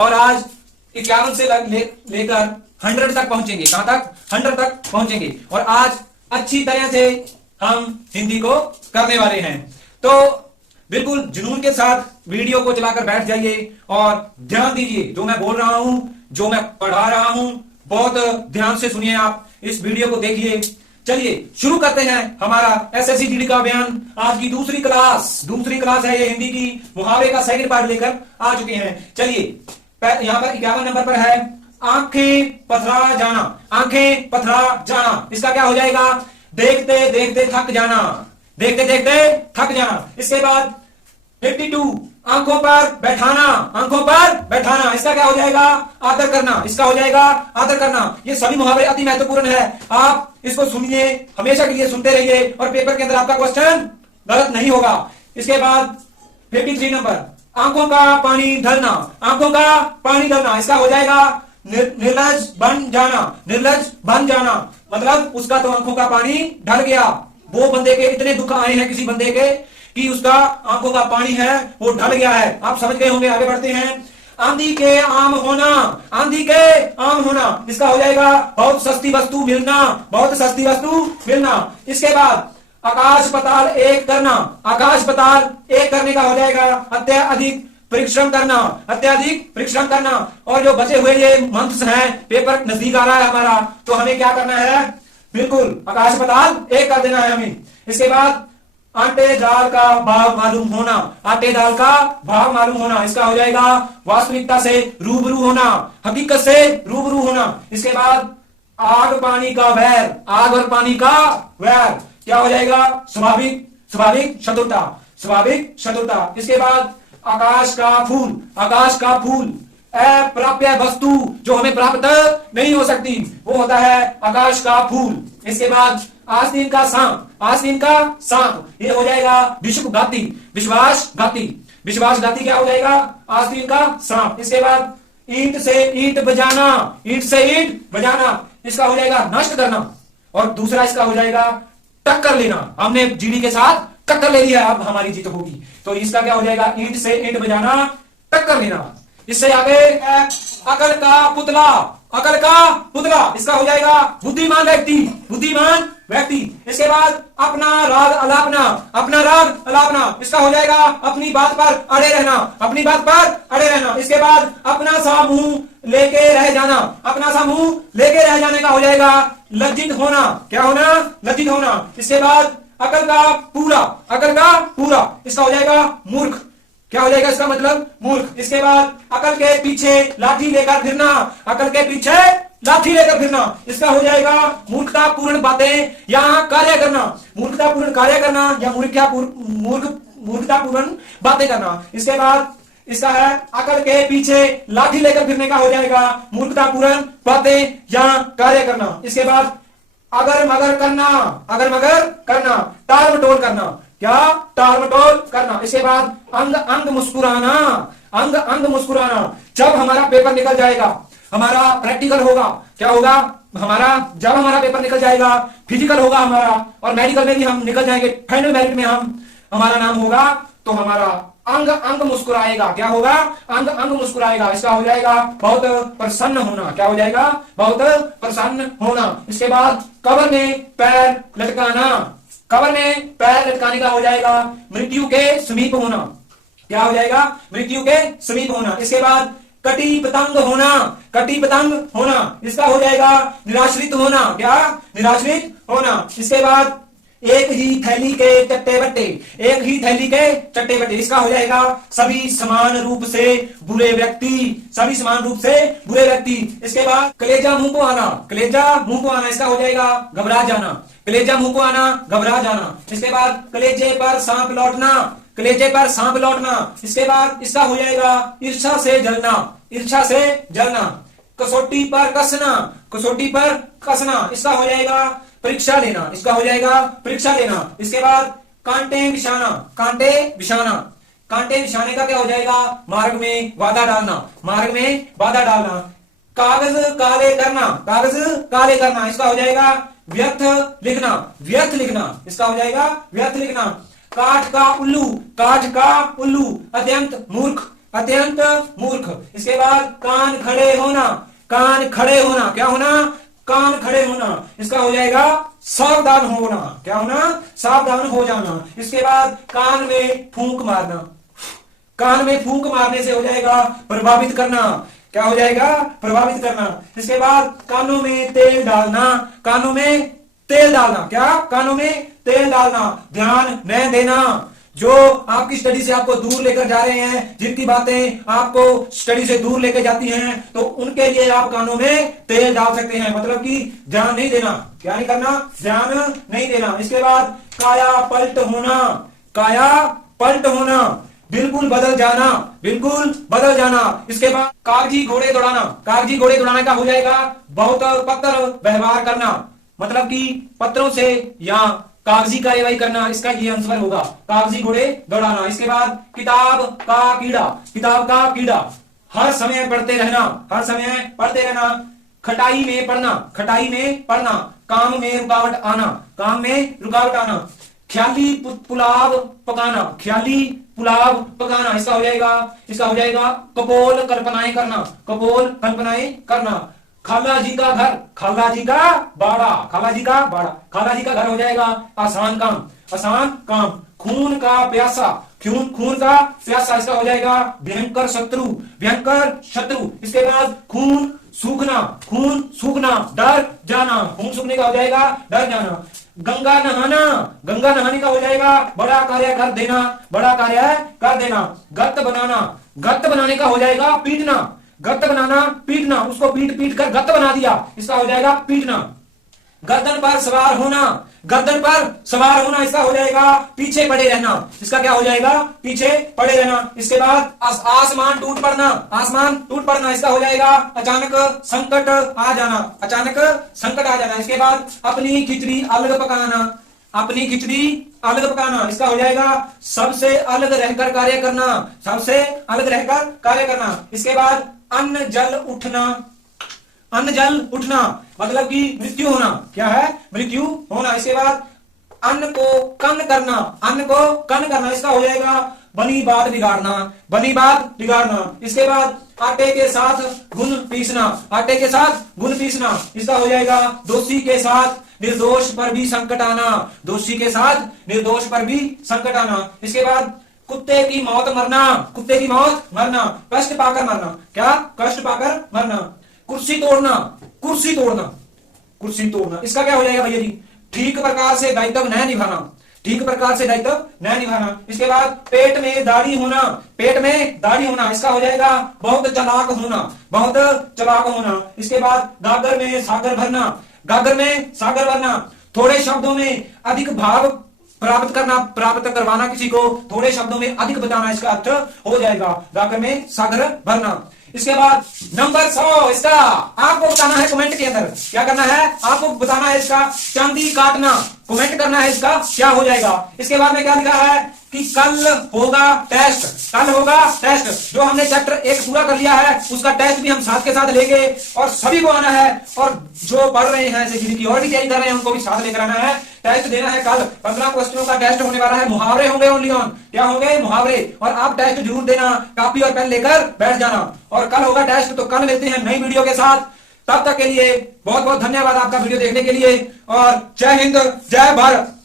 और आज 51 से लेकर 100 तक पहुंचेंगे। कहां तक? 100 तक पहुंचेंगे। और आज अच्छी तरह से हम हिंदी को करने वाले हैं। तो बिल्कुल जुनून के साथ वीडियो को चलाकर बैठ जाइए और ध्यान दीजिए। जो मैं बोल रहा हूं, जो मैं पढ़ा रहा हूं, बहुत ध्यान से सुनिए। आप इस वीडियो को देखिए। चलिए शुरू करते हैं हमारा एसएससी जीडी का अभियान। आज की दूसरी क्लास है ये हिंदी की। मुहावरे का सेकंड पार्ट लेकर आ चुके हैं। चलिए यहां पर 51 नंबर पर है आंखें पथरा जाना। आंखें पथरा जाना, इसका क्या हो जाएगा? देखते देखते थक जाना। देखते देखते थक जाना। इसके बाद 52 आंखों पर बैठाना। आंखों पर बैठाना, इसका क्या हो जाएगा? आदर करना। इसका हो जाएगा आदर करना। ये सभी मुहावरे अति महत्वपूर्ण है। आप इसको सुनिए, हमेशा के लिए सुनते रहिए और पेपर के अंदर आपका क्वेश्चन गलत नहीं होगा। इसके बाद 53 नंबर आंखों का पानी ढलना। आंखों का पानी ढलना, इसका हो जाएगा निर्लज बन जाना। निर्लज बन जाना मतलब उसका तो आंखों का पानी ढल गया। वो बंदे के इतने दुख आए हैं किसी बंदे के कि उसका आंखों का पानी है वो ढल गया है। आप समझ गए होंगे। आगे बढ़ते हैं। आंधी के आम होना। आंधी के आम होना, इसका हो जाएगा बहुत सस्ती वस्तु मिलना। बहुत सस्ती वस्तु मिलना। इसके बाद आकाश पताल एक करना। आकाश पताल एक करने का हो जाएगा अत्यधिक परिश्रम करना। अत्यधिक परिश्रम करना। और जो बचे हुए ये मंथ्स हैं, पेपर नजदीक आ रहा है हमारा, तो हमें क्या करना है? बिल्कुल आकाश पताल एक कर देना है हमें। इसके बाद आटे दाल का भाव मालूम होना। आटे दाल का भाव मालूम होना, इसका हो जाएगा वास्तविकता से रूबरू होना। हकीकत से रूबरू होना। इसके बाद आग पानी का वैर। आग और पानी का वैर क्या हो जाएगा? स्वाभाविक शत्रुता। स्वाभाविक शत्रुता। इसके बाद आकाश का फूल। आकाश का फूल अप्राप्य वस्तु, जो हमें प्राप्त नहीं हो सकती, वो होता है आकाश का फूल। इसके बाद आस्तीन का सांप। आस्तीन का सांप, ये हो जाएगा विश्वघाती। विश्वासघाती। विश्वासघाती क्या हो जाएगा? आस्तीन का सांप। इसके बाद ईंट से ईंट बजाना। ईंट से ईंट बजाना, इसका हो जाएगा नष्ट करना। और दूसरा इसका हो जाएगा टक्कर लेना। हमने जीडी के साथ टक्कर ले लिया, अब हमारी जीत होगी। तो इसका क्या हो जाएगा? ईंट से ईंट बजाना, टक्कर लेना। इससे आगे अकल का पुतला। अकल का पुतला, इसका हो जाएगा बुद्धिमान व्यक्ति। बुद्धिमान व्यक्ति। इसके बाद अपना राग अलापना। अपना राग अलापना, इसका हो जाएगा अपनी बात पर अड़े रहना। अपनी बात पर अड़े रहना। इसके बाद अपना सा मुंह लेके रह जाना। अपना सा मुंह लेके रह जाने का हो जाएगा लज्जित होना। क्या होना? लज्जित होना। इसके बाद अकल का पूरा। अकल का पूरा, इसका हो जाएगा मूर्ख। क्या हो जाएगा इसका मतलब? मूर्ख। इसके बाद अकल के पीछे लाठी लेकर फिरना। अकल के पीछे लाठी लेकर फिरना, इसका हो जाएगा मूर्खतापूर्ण बातें या कार्य करना। मूर्खतापूर्ण कार्य करना या मूर्खतापूर्ण बातें करना। इसके बाद इसका है अकल के पीछे लाठी लेकर फिरने का हो जाएगा मूर्खतापूर्ण बातें या कार्य करना। इसके बाद अगर मगर करना। अगर मगर करना, टाल मटोल करना। क्या? टाल मटोल करना। इसके बाद अंग अंग मुस्कुराना। अंग अंग मुस्कुराना, जब हमारा पेपर निकल जाएगा, हमारा प्रैक्टिकल होगा, क्या होगा जब हमारा पेपर निकल जाएगा, फिजिकल होगा हमारा, और मेडिकल में भी हम निकल जाएंगे, फाइनल मेरिट में हमारा नाम होगा, तो हमारा अंग अंग मुस्कुराएगा। क्या होगा? अंग अंग मुस्कुराएगा। इसका हो जाएगा बहुत प्रसन्न होना। क्या हो जाएगा? बहुत प्रसन्न होना। इसके बाद कब्र में पैर लटकाना। कब्र में पैर लटकाने का हो जाएगा मृत्यु के समीप होना। क्या हो जाएगा? मृत्यु के समीप होना। इसके बाद कटी पतंग होना। कटी पतंग होना, इसका हो जाएगा निराश्रित होना। क्या? निराश्रित होना। इसके बाद एक ही थैली के चट्टे बट्टे। एक ही थैली के चट्टे बट्टे, इसका हो जाएगा सभी समान रूप से बुरे व्यक्ति। सभी समान रूप से बुरे व्यक्ति। इसके बाद कलेजा मुंह को आना। कलेजा मुंह को आना, इसका हो जाएगा घबरा जाना। कलेजा मुंह को आना, घबरा जाना। इसके बाद कलेजे पर सांप लौटना। कलेजे पर सांप लौटना। इसके बाद इसका हो जाएगा ईर्ष्या से जलना। ईर्ष्या से जलना। कसौटी पर कसना। कसौटी पर कसना, इसका हो जाएगा परीक्षा लेना। इसका हो जाएगा परीक्षा लेना। इसके बाद कांटे बिछाना। कांटे बिछाना। कांटे बिछाने का क्या हो जाएगा? मार्ग में बाधा डालना। मार्ग में बाधा डालना। कागज काले करना। कागज काले करना, इसका हो जाएगा व्यर्थ लिखना। व्यर्थ लिखना, इसका हो जाएगा व्यर्थ लिखना। काठ का उल्लू। काठ का उल्लू, अत्यंत मूर्ख। अत्यंत मूर्ख। इसके बाद कान खड़े होना, कान खड़े होना, क्या होना, कान खड़े होना, इसका हो जाएगा सावधान होना, क्या होना, सावधान हो जाना। इसके बाद कान में फूंक मारना, कान में फूंक मारने से हो जाएगा प्रभावित करना, क्या हो जाएगा, प्रभावित करना। इसके बाद कानों में तेल डालना, कानों में तेल डालना, क्या, कानों में तेल डालना, ध्यान न देना। जो आपकी स्टडी से आपको दूर लेकर जा रहे हैं, जिनकी बातें आपको स्टडी से दूर लेकर जाती हैं, तो उनके लिए आप कानों में तेल डाल सकते हैं, मतलब कि ध्यान नहीं देना, क्या नहीं करना, ध्यान नहीं देना। इसके बाद काया पलट होना, काया पलट होना, बिल्कुल बदल जाना, बिल्कुल बदल जाना। इसके बाद कागजी घोड़े दौड़ाना, कागजी घोड़े दौड़ाने का हो जाएगा बहुत पत्र व्यवहार करना, मतलब कि पत्रों से या कागजी कार्यवाही करना, इसका ये आंसर होगा, कागजी घोड़े दौड़ाना। इसके बाद किताब का कीड़ा, किताब का कीड़ा, हर समय पढ़ते रहना, हर समय पढ़ते रहना। खटाई में पढ़ना, खटाई में पढ़ना, काम में रुकावट आना, काम में रुकावट आना। ख्याली पुलाव पकाना, ख्याली पुलाव पकाना, इसका हो जाएगा, इसका हो जाएगा कपोल कल्पनाएं करना, कपोल कल्पनाएं करना। खाला जी का घर, खाला जी का बाड़ा, खाला जी का बाड़ा, खाला जी का घर हो जाएगा आसान काम, आसान काम। खून का प्यासा, खून, खून का प्यासा, इसका हो जाएगा भयंकर शत्रु, भयंकर शत्रु। इसके बाद खून सूखना, खून सूखना, डर जाना, खून सूखने का हो जाएगा डर जाना। गंगा नहाना, गंगा नहाने का हो जाएगा बड़ा कार्य कर देना, बड़ा कार्य कर देना। गत्त बनाना, गत्त बनाने का हो जाएगा पीटना, गत्त बनाना, पीटना, उसको पीट पीट कर गत्त बना दिया, इसका हो जाएगा पीटना। गर्दन पर सवार होना, गर्दन पर सवार होना, इसका हो जाएगा पीछे पड़े रहना, इसका क्या हो जाएगा, पीछे पड़े रहना। इसके बाद आसमान टूट पड़ना, आसमान टूट पड़ना, इसका हो जाएगा अचानक संकट आ जाना, अचानक संकट आ जाना। इसके बाद अपनी खिचड़ी अलग पकाना, अपनी खिचड़ी अलग पकाना, इसका हो जाएगा सबसे अलग रहकर कार्य करना, सबसे अलग रहकर कार्य करना। इसके बाद अन्न जल उठना, अन्न जल उठना, मतलब कि मृत्यु होना, क्या है, मृत्यु होना। इसके बाद अन्न को कन करना, अन्न को कन करना, इसका हो जाएगा बनी बात बिगाड़ना, बनी बात बिगाड़ना। इसके बाद आटे के साथ गुण पीसना, आटे के साथ गुण पीसना, इसका हो जाएगा दोषी के साथ निर्दोष पर भी संकट आना, दोषी के साथ निर्दोष पर भी संकट आना। इसके बाद कुत्ते की मौत मरना, कुत्ते की मौत मरना, कष्ट पाकर मरना, क्या, कष्ट पाकर मरना। कुर्सी तोड़ना, कुर्सी तोड़ना, कुर्सी तोड़ना, इसका क्या हो जाएगा भैया जी, ठीक प्रकार से दायित्व न निभाना, ठीक प्रकार से दायित्व न निभाना। इसके बाद पेट में दाढ़ी होना, पेट में दाढ़ी होना, इसका हो जाएगा बहुत चालाक होना, बहुत चालाक होना। इसके बाद गागर में सागर भरना, गागर में सागर भरना, थोड़े शब्दों में अधिक भाव प्राप्त करना, प्राप्त करवाना किसी को, थोड़े शब्दों में अधिक बताना, इसका अर्थ हो जाएगा गागर में सागर भरना। इसके बाद नंबर 100, इसका आपको बताना है कमेंट के अंदर, क्या करना है, आपको बताना है इसका चांदी काटना, कमेंट करना है इसका क्या हो जाएगा। इसके बाद में क्या लिखा है कि कल होगा टेस्ट, कल होगा टेस्ट। जो हमने चैप्टर 1 पूरा कर लिया है उसका टेस्ट भी हम साथ के साथ लेंगे और सभी को आना है, और जो पढ़ रहे हैं जिनकी और भी तैयारी कर रहे हैं उनको भी साथ लेकर आना है। टेस्ट देना है कल, 15 क्वेश्चनों का टेस्ट होने वाला है, मुहावरे होंगे ओनली ऑन, क्या होंगे, मुहावरे। और आप टेस्ट जरूर देना, कॉपी और पेन लेकर बैठ जाना, और कल होगा टेस्ट। तो कल मिलते हैं नई वीडियो के साथ, तब तक के लिए बहुत बहुत धन्यवाद आपका वीडियो देखने के लिए, और जय हिंद जय भारत।